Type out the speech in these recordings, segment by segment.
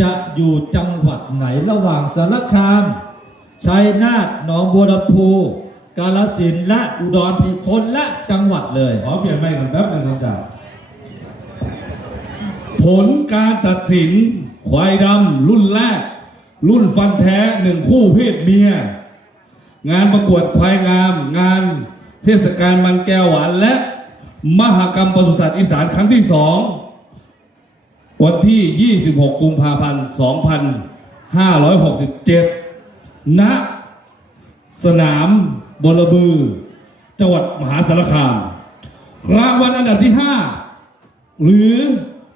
จะอยู่จังหวัดไหนระหว่างสารคามชัยนาทหนองบัวลำพูกาฬสินธุ์และอุดรธานีคนละจังหวัดเลย ขอเปลี่ยนไปก่อนแป๊บหนึงครับจ่าผลการตัดสินควายดำรุ่นแรก รุ่นฟันแท้หนึ่งคู่เพศเมีย งานประกวดควายงาม งานเทศกาลมันแก้วหวานและ มหกรรมปศุสัตว์อีสานครั้งที่สอง วันที่ 26 กุมภาพันธ์ 2567 ณ สนามบลบือ จังหวัดมหาสารคาม รางวัลอันดับที่ 5 หรือ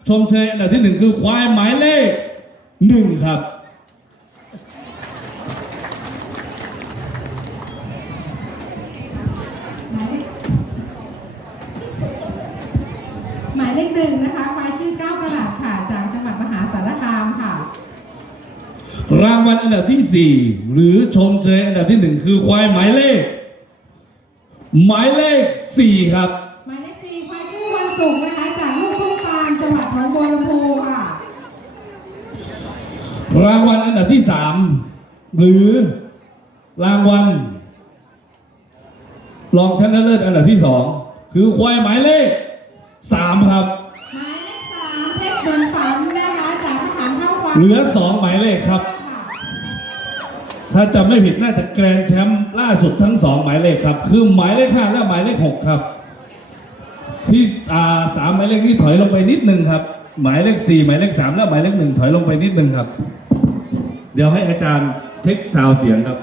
ชมเชยอันดับที่หนึ่งคือควายหมายเลขหนึ่งครับหมายเลขหนึ่งนะคะ รางวัลอันดับที่ 4 หรือชมเชยอันดับที่หนึ่งคือควายหมายเลข หมายเลข 4 ครับ หมายเลขสี่ควายชื่อวันศุกร์นะคะ จากลูกทุ่งฟาร์มจังหวัดหนองบัวลำพูค่ะรางวัลอันดับที่ 3 หรือรางวัลรองชนะเลิศอันดับที่ 2 คือควายหมายเลข 3 ครับ หมายเลขสามเพชรบนฝันนะคะ จากทหารเข้าฟังเหลือ 2 หมายเลขครับค่ะ ถ้าจำไม่ผิดน่าจะแกรนแชมป์ล่าสุดทั้งสองหมายเลขครับ คือหมายเลขห้าและหมายเลขหกครับ ที่อ่าสามหมายเลขนี้ถอยลงไปนิดนึงครับ หมายเลขสี่หมายเลขสามและหมายเลขหนึ่งถอยลงไปนิดนึงครับ เดี๋ยวให้อาจารย์เช็คซาวเสียงครับ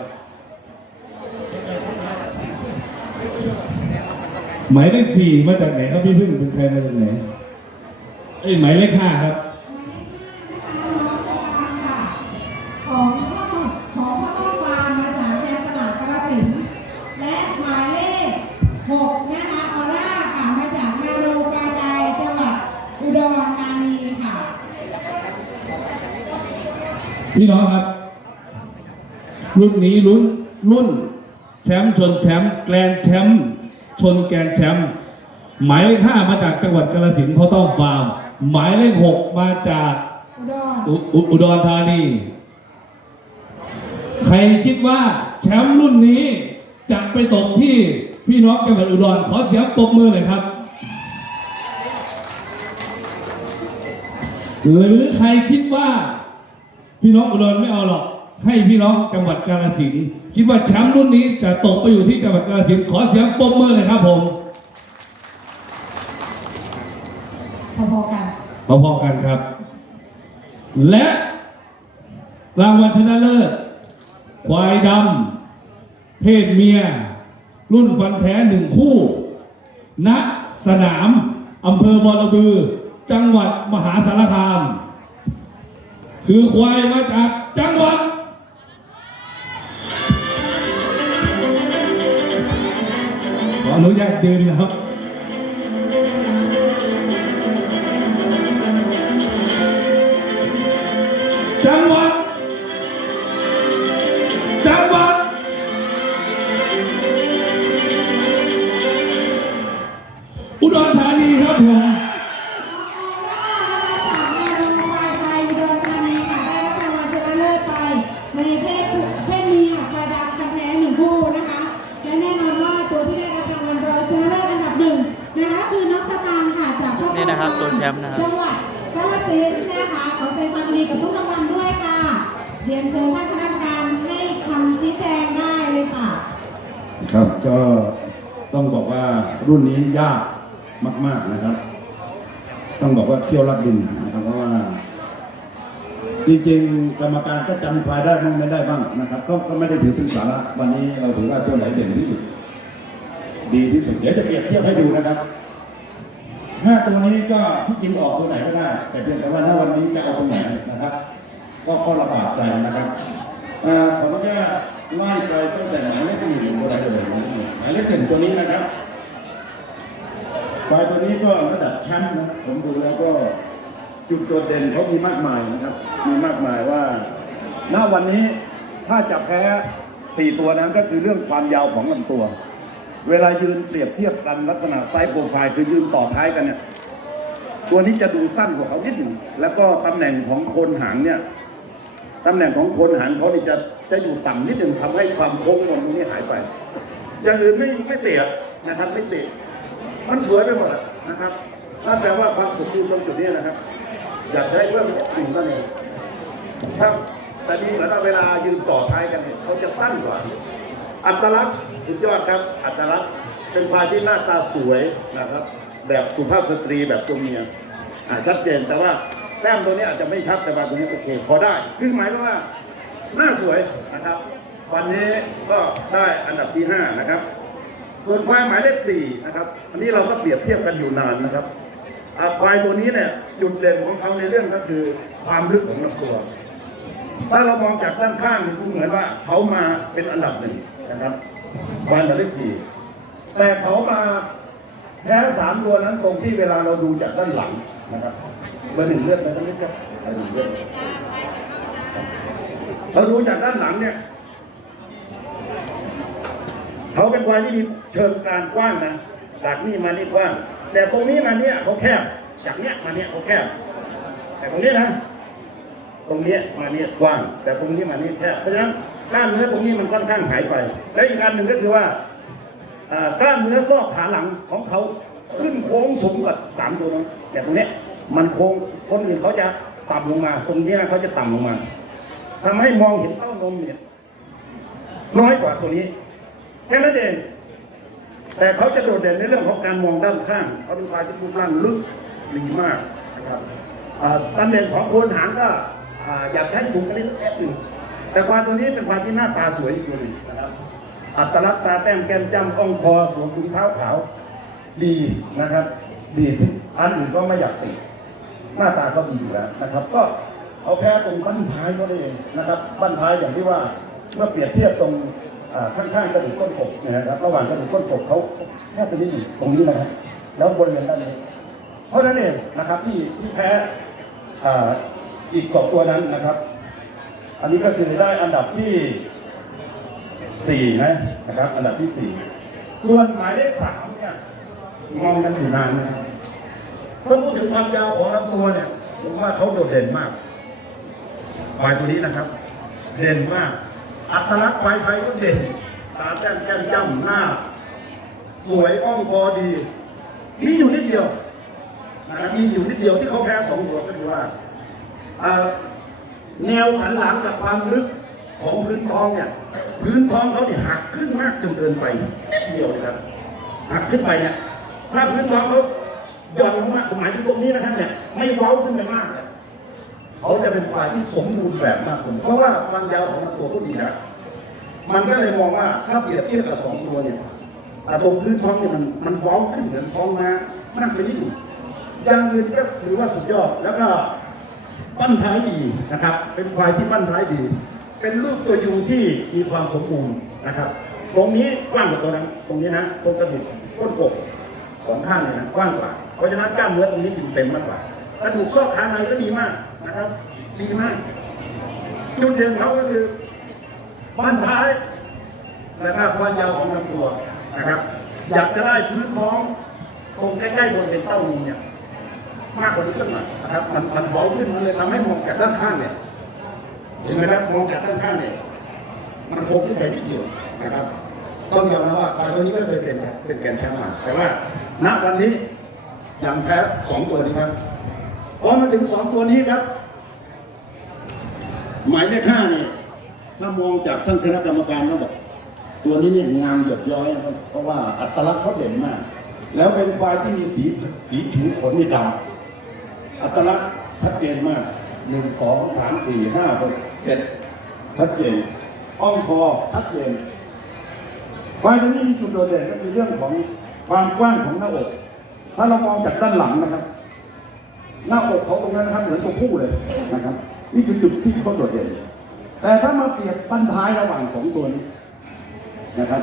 หมายเลขสี่มาจากไหนครับพี่พึ่งเป็นใครมาจากไหนเอ้ยหมายเลขห้าครับ 6นะคะออร่าค่ะมาจากนาโรกาไดจังหวัดอุดรธานีค่ะ พี่น้องครับ รุ่นนี้รุ่นรุ่นแชมป์ชนแชมป์แกลนแชมป์ชนแกนแชมป์หมายเลขห้ามาจากจังหวัดกาฬสินธุ์เขาต้องฟาร์ม หมายเลขหกมาจากอุดรธานี ใครคิดว่าแชมป์รุ่นนี้จะไปตกที่ พี่น้องจังหวัดอุดรขอเสียงปรบมือหน่อยครับ หรือใครคิดว่าพี่น้องอุดรไม่เอาหรอก ให้พี่น้องจังหวัดกาฬสินธุ์คิดว่าแชมป์รุ่นนี้จะตกไปอยู่ที่จังหวัดกาฬสินธุ์ขอเสียงปรบมือหน่อยครับผมพอๆกันพอๆกันครับ และรางวัลชนะเลิศควายดำเพศเมีย รุ่นฟันแท้หนึ่งคู่ ณ สนามอำเภอบอระบือ จังหวัดมหาสารคาม คือควายมาจากจังหวัดขออนุญาตยืนนะครับ อันดับหนึ่งนะคะคือน้องสตางค์ค่ะจากพ่อนี่นะครับตัวแชมป์นะครับจังหวัดกาฬสินธุ์นะคะขอแสดงความยินดีกับทุกรางวัลด้วยค่ะเรียนเชิญท่านคณะกรรมการให้คำชี้แจงได้เลยค่ะ ครับก็ต้องบอกว่ารุ่นนี้ยาก มาก ๆนะครับ ต้องบอกว่าเที่ยวลัดดินนะครับเพราะว่า จริงๆกรรมการก็จำควายได้บ้างไม่ได้บ้างนะครับ ก็ก็ไม่ได้ถือเป็นสาระวันนี้เราถือว่าตัวไหนเด่นที่สุดดีที่สุดเดี๋ยวจะเปรียบเทียบให้ดูนะครับห้าตัวนี้ก็ที่จริงออกตัวไหนก็ได้ แต่เพียงแต่ว่าณวันนี้จะเอาตรงไหนนะครับ ก็ก็ลำบากใจนะครับอขออนุญาตไล่ไปตั้งแต่หมายเลขหนึ่งตัวไหนเลยหมายเลขหนึ่งตัวนี้นะครับ ควายตัวนี้ก็ระดับแชมป์นะผมดูแล้วก็จุดโดดเด่นเขามีมากมายนะครับ มีมากมายว่า ณ วันนี้ถ้าจะแพ้สี่ตัวนั้นก็คือเรื่องความยาวของลำตัว เวลายืนเปรียบเทียบกันลักษณะไซส์โปรไฟล์คือยืนต่อท้ายกันเนี่ย ตัวนี้จะดูสั้นกว่าเขานิดหนึ่ง แล้วก็ตำแหน่งของโคนหางเนี่ย ตำแหน่งของโคนหางเขานี่จะจะอยู่ต่ำนิดหนึ่งทำให้ความโค้งตรงนี้หายไป อย่างอื่นไม่ไม่เตะนะครับไม่เตะ มันสวยไปหมดนะครับนั่นแปลว่าความสมดุลตรงจุดนี้นะครับ อยากจะให้เพิ่มอีกหนึ่งนั่นเองครับแต่ดีเหมือนเวลายืนต่อท้ายกันเนี่ยเขาจะสั้นกว่า อัตลักษณ์สุดยอดครับ อัตลักษณ์เป็นควายที่หน้าตาสวยนะครับ แบบสุภาพสตรีแบบตัวเมียอ่าชัดเจนแต่ว่าแต้มตัวนี้อาจจะไม่ชัดแต่ว่าตัวนี้โอเคพอได้ คือหมายความว่าหน้าสวยนะครับ วันนี้ก็ได้อันดับที่ห้านะครับ ส่วนควายหมายเลขสี่นะครับ อันนี้เราก็เปรียบเทียบกันอยู่นานนะครับควายตัวนี้เนี่ยจุดเด่นของเขาในเรื่องก็คือความลึกของลำตัว ถ้าเรามองจากด้านข้างนี่ดูเหมือนว่าเขามาเป็นอันดับหนึ่งนะครับควายหมายเลขสี่แต่เขามาแพ้สามตัวนั้นตรงที่เวลาเราดูจากด้านหลังนะครับเบอร์หนึ่งเลือกไปสักนิดครับเบอร์หนึ่งเลือกเราดูจากด้านหลังเนี่ย เขาเป็นควายที่มีเชิงกานกว้างนะจากนี่มานี่กว้าง แต่ตรงนี้มาเนี่ยเขาแคบจากเนี้ยมาเนี่ยเขาแคบ แต่ตรงนี้นะ ตรงเนี้ยมาเนี่ยกว้าง แต่ตรงนี้มานี่แคบเพราะฉะนั้นกล้ามเนื้อตรงนี้มันค่อนข้างหายไป และอีกอันหนึ่งก็คือว่ากล้ามเนื้อซอกขาหลังของเขาขึ้นโค้งสูงกว่าสามตัวนั้นแต่ตรงเนี้ยมันโค้งคนอื่นเขาจะต่ำลงมา ตรงนี้นะเขาจะต่ำลงมาทำให้มองเห็นเต้านมเนี่ยน้อยกว่าตัวนี้ แค่นั้นเอง แต่เขาจะโดดเด่นในเรื่องของการมองด้านข้างเขาเป็นควายที่รูปร่างลึกดีมากนะครับตำแหน่งของโคนหางก็อยากให้สูงกันนิดหนึ่งแต่ควายตัวนี้เป็นควายที่หน้าตาสวยอีกตัวหนึงนะครับอัตลักษณ์ตาแต้มแก้มจ้ำอ่องคอสวมถุงเท้าขาว ดีนะครับ ดีอันอื่นก็ไม่อยากติดหน้าตาก็ดีอยู่แล้วนะครับ ก็เอาแค่ตรงบั้นท้ายก็ได้เองนะครับบั้นท้ายอย่างที่ว่าเมื่อเปรียบเทียบตรง ข้างๆกระดูกก้นกบเนยนะครับระหว่างกระดูกก้นกบเขาแค่ตรงนี้อยู่ตรงนี้นะครับแล้วบริเวณด้านนี้เพราะนั้นเองนะครับที่ที่แพ้อีกสองตัวนั้นนะครับ อันนี้ก็คือได้อันดับที่สี่นะนะครับ อันดับที่สี่ส่วนหมายเลขสามเนี่ยมองกันอยู่นานนะครับถ้าพูดถึงความยาวของลำตัวเนี่ยผมว่าเขาโดดเด่นมากควายตัวนี้นะครับ เด่นมาก อัตลักษณ์ควายไทยก็เด่น ตาแก้มแก้มจ้ำหน้า สวยอ่องคอดี มีอยู่นิดเดียวนะมีอยู่นิดเดียวที่เขาแพ้สองตัวก็คือว่าแนวสันหลังกับความลึกของพื้นท้องเนี่ย พื้นท้องเขาเนี่ยหักขึ้นมากจนเกินไปนิดเดียวเลยครับหักขึ้นไปเนี่ยถ้าพื้นท้องเขาหย่อนลงมาหมายถึงตรงนี้นะครับเนี่ยไม่เว้าขึ้นไปมาก เขาจะเป็นควายที่สมบูรณ์แบบมากกว่าเพราะว่าความยาวของลำตัวก็ดีนะมันก็เลยมองว่าถ้าเปรียบเทียบกับสองตัวเนี่ยตรงพื้นท้องเนี่ยมันมันว้าขึ้นเหมือนท้องม้ามากไปนิดหนึ่งอย่างอื่นก็ถือว่าสุดยอดแล้วก็ปั้นท้ายดีนะครับ เป็นควายที่ปั้นท้ายดี เป็นรูปตัวยูที่มีความสมบูรณ์นะครับ ตรงนี้กว้างกว่าตัวนั้น ตรงนี้นะตรงกระดูกก้นกบสองข้างเลยนะกว้างกว่า เพราะฉะนั้นกล้ามเนื้อตรงนี้กินเต็มมากกว่า กระดูกซอกขาในก็ดีมากนะครับ ดีมาก จุดเด่นเขาก็คือบ้านท้ายและก็ความยาวของลำตัวนะครับ อยากจะได้พื้นท้อง ตรงใกล้ๆบริเวณเต้านมเนี่ยมากกว่านี้สักหน่อยนะครับ มันมันเบาขึ้นมันเลยทำให้มองจากด้านข้างเนี่ย เห็นไหมครับมองจากด้านข้างเนี่ย มันโค้งขึ้นไปนิดเดียวนะครับต้องยอมรับว่าควายตัวนี้ก็เคยเป็นเป็นแกนแชมป์มา แต่ว่าณวันนี้ยังแพ้สองตัวนี้ครับ พอมาถึงสองตัวนี้ครับ หมายเลขห้านี่ถ้ามองจากท่านคณะกรรมการต้องบอกตัวนี้เนี่ยงามหยดย้อยนะครับเพราะว่าอัตลักษณ์เขาเด่นมาก แล้วเป็นควายที่มีสีสีผิวขนนี่ดำอัตลักษณ์ชัดเจนมากหนึ่งสองสามสี่ห้าหกเจ็ดชัดเจนอ่องคอชัดเจนควายตัวนี้มีจุดโดดเด่นก็คือเรื่องของความกว้างของหน้าอก ถ้าเรามองจากด้านหลังนะครับ หน้าอกเขาตรงนั้นนะครับเหมือนตัวผู้เลยนะครับ นี่คือจุดที่เขาโดดเด่น แต่ถ้ามาเปรียบบั้นท้ายระหว่างสองตัวนี้นะครับ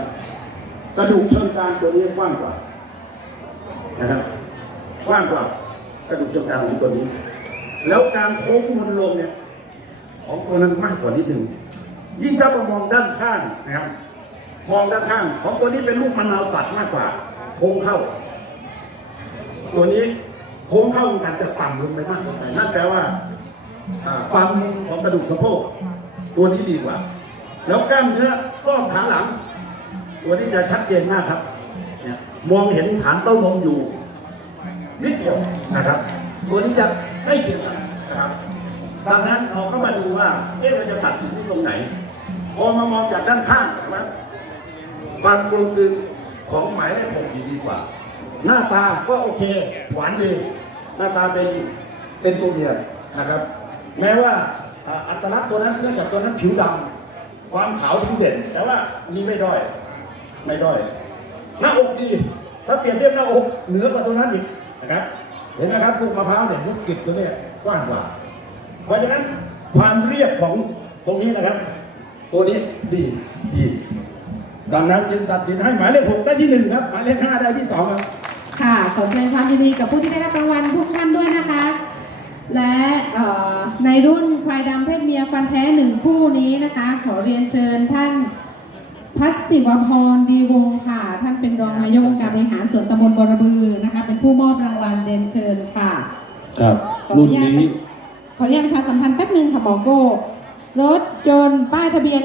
กระดูกเชิงกรานตัวนี้กว้างกว่านะครับกว้างกว่ากระดูกเชิงกรานของตัวนี้ แล้วการโค้งมนลงเนี่ยของตัวนั้นมากกว่านิดหนึ่งยิ่งถ้าเรามองด้านข้างนะครับ มองด้านข้าง ของตัวนี้เป็นลูกมะนาวตัดมากกว่าโค้งเข้า ตัวนี้ โค้งเข้ากันจะต่ำลงไปมากเกินไปนั่นแปลว่าความนุ่มของกระดูกสะโพกตัวนี้ดีกว่า แล้วกล้ามเนื้อซ่อมขาหลัง ตัวนี้จะชัดเจนมากครับเนี่ยมองเห็นฐานเต้านมอยู่ นิดเดียวนะครับ ตัวนี้จะใกล้เคียนนะครับดังนั้นเราก็มาดูว่าเอ๊ะเราจะตัดสินที่ตรงไหนพอมามองจากด้านข้างนะครับความกลมกลืนของหมายเลขหกดีกว่า หน้าตาก็โอเค หวานดี หน้าตาเป็นเป็นตัวเมียนะครับ แม้ว่าอัตลักษณ์ตัวนั้นเนื่องจากตัวนั้นผิวดำความขาวถึงเด่น แต่ว่านี่ไม่ด้อย ไม่ด้อย หน้าอกดี ถ้าเปรียบเทียบหน้าอกเหนือกว่าตัวนั้นอีกนะครับ เห็นไหมครับลูกมะพร้าวเนี่ยมุสกิตตัวนี้กว้างกว่า เพราะฉะนั้นความเรียบของตรงนี้นะครับ ตัวนี้ดีดีดังนั้นจึงตัดสินให้หมายเลขหกได้ที่หนึ่งครับ หมายเลขห้าได้ที่สองครับ ค่ะ ขอแสดงความยินดีกับผู้ที่ได้รับรางวัลทุกท่านด้วยนะคะ และเอ่อในรุ่นควายดำเพศเมียฟันแท้หนึ่งคู่นี้นะคะ ขอเรียนเชิญท่านพัชศิวพรดีวงศ์ค่ะ ท่านเป็นรองนายกองค์การบริหารส่วนตำบลบรบือนะคะ เป็นผู้มอบรางวัลเรียนเชิญค่ะ ครับขออรุ่นนุญาตนี้ ขออนุญาตประชาสัมพันธ์แป๊บหนึ่งค่ะหมอโก้รถยนต์ป้ายทะเบียน